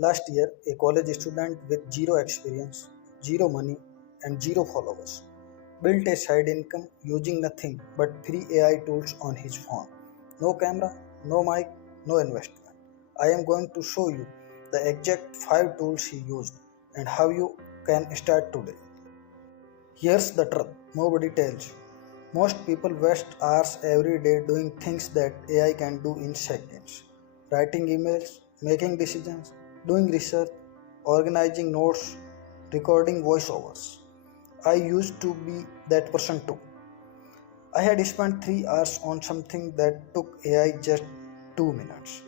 Last year, a college student with zero experience, zero money, and zero followers built a side income using nothing but free AI tools on his phone. No camera, no mic, no investment. I am going to show you the exact 5 tools he used and how you can start today. Here's the truth nobody tells you. Most people waste hours every day doing things that AI can do in seconds. Writing emails, making decisions, doing research, organizing notes, recording voiceovers. I used to be that person too. I had spent 3 hours on something that took AI just 2 minutes.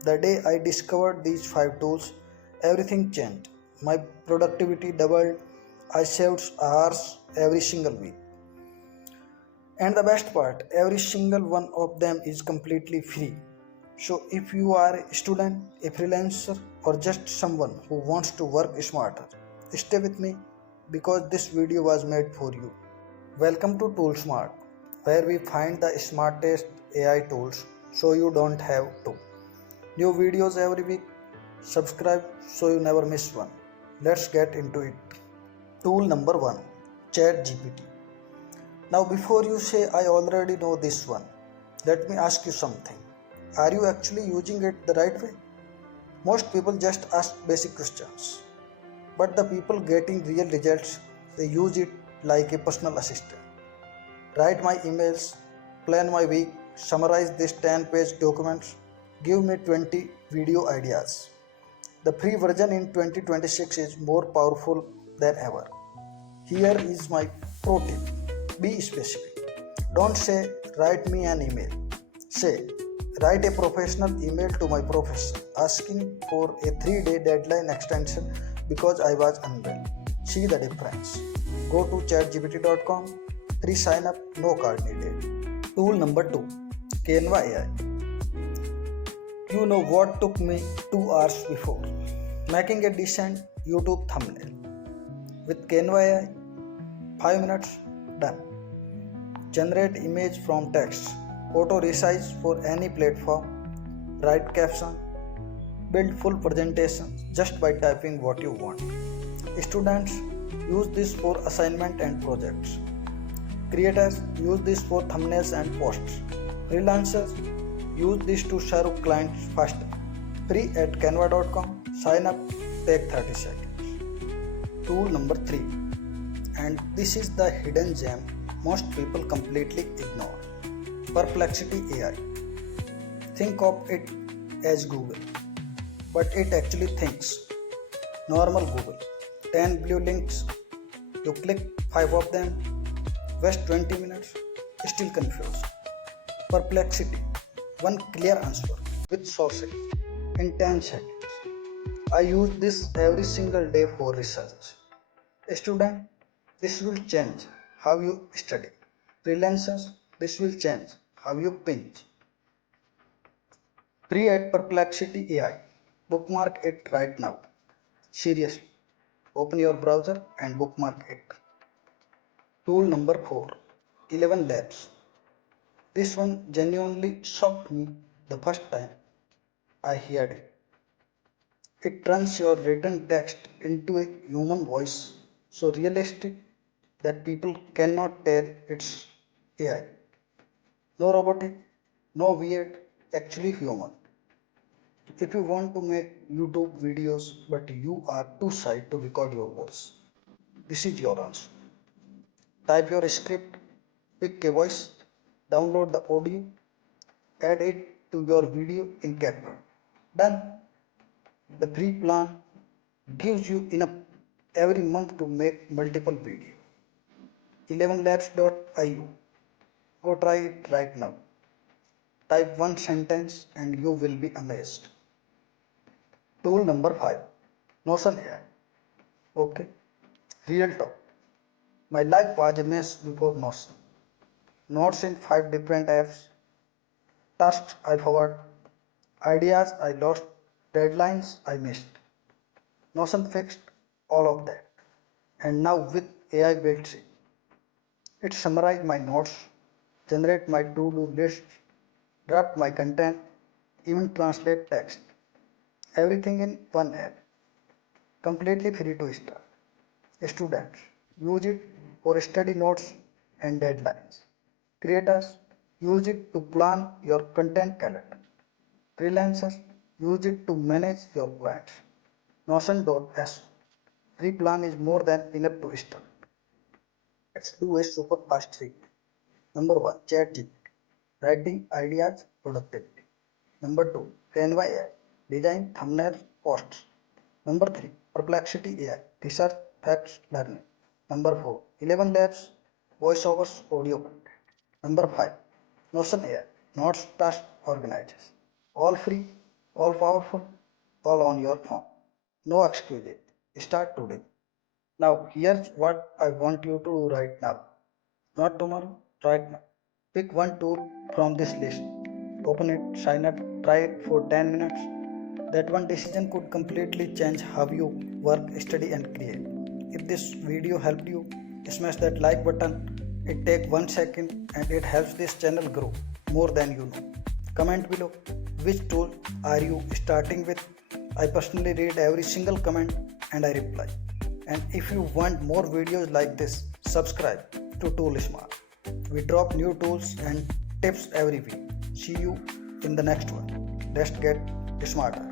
The day I discovered these 5 tools, everything changed. My productivity doubled. I saved hours every single week. And the best part, every single one of them is completely free. So if you are a student, a freelancer, or just someone who wants to work smarter, stay with me because this video was made for you. Welcome to ToolSmart, where we find the smartest AI tools so you don't have to. New videos every week. Subscribe so you never miss one. Let's get into it. Tool number 1, ChatGPT. Now, before you say I already know this one, let me ask you something. Are you actually using it the right way? Most people just ask basic questions, but the people getting real results, they use it like a personal assistant. Write my emails, plan my week, summarize this 10-page documents, give me 20 video ideas. The free version in 2026 is more powerful than ever. Here is my pro tip. Be specific. Don't say write me an email. Say write a professional email to my professor asking for a 3-day deadline extension because I was unwell. See the difference. Go to chatgpt.com. Free sign up, no card needed. Tool number 2, Canva AI. You know what took me 2 hours before? Making a decent YouTube thumbnail. With Canva AI, 5 minutes, done. Generate image from text, auto resize for any platform, write caption, build full presentation just by typing what you want. Students use this for assignment and projects. Creators use this for thumbnails and posts. Freelancers use this to serve clients faster. Free at canva.com. Sign up, take 30 seconds. Tool number 3, and this is the hidden gem most people completely ignore. Perplexity AI. Think of it as Google, but it actually thinks. Normal Google, 10 blue links, you click 5 of them, waste 20 minutes, still confused. Perplexity, one clear answer with sources in 10 seconds. I use this every single day for research. Student, this will change how you study. Freelancers, this will change how you pinch. Free at Perplexity AI. Bookmark it right now. Seriously, open your browser and bookmark it. Tool number 4, ElevenLabs. This one genuinely shocked me the first time I heard it. It turns your written text into a human voice so realistic that people cannot tell it's AI. No robotic, no weird, actually human. If you want to make YouTube videos but you are too shy to record your voice, this is your answer. Type your script, pick a voice, download the audio, add it to your video in Canva. Done. The free plan gives you enough every month to make multiple videos. ElevenLabs.io. Go try it right now. Type one sentence and you will be amazed. Tool number 5, Notion AI. Okay, real talk. My life was a mess before Notion. Notes in 5 different apps, tasks I forgot, ideas I lost, deadlines I missed. Notion fixed all of that. And now with AI built in, it summarizes my notes, generate my to-do list, draft my content, even translate text. Everything in one app, completely free to start. Students use it for study notes and deadlines. Creators use it to plan your content calendar. Freelancers use it to manage your clients. Notion.s free plan is more than enough to start. Let's do a super fast trick. Number 1, ChatGPT. Writing ideas productivity. Number 2, Canva AI. Design thumbnail posts. Number 3, Perplexity AI. Research facts learning. Number 4, ElevenLabs voiceovers audio content. Number 5, Notion AI. Notes task organizers. All free, all powerful, all on your phone. No excuses. Start today. Now, here's what I want you to do right now. Not tomorrow, right now. Pick one tool from this list. Open it, sign up, try it for 10 minutes. That one decision could completely change how you work, study, and create. If this video helped you, smash that like button. It takes 1 second and it helps this channel grow more than you know. Comment below which tool are you starting with. I personally read every single comment and I reply. And if you want more videos like this, subscribe to ToolSmart. We drop new tools and tips every week. See you in the next one. Let's get smarter.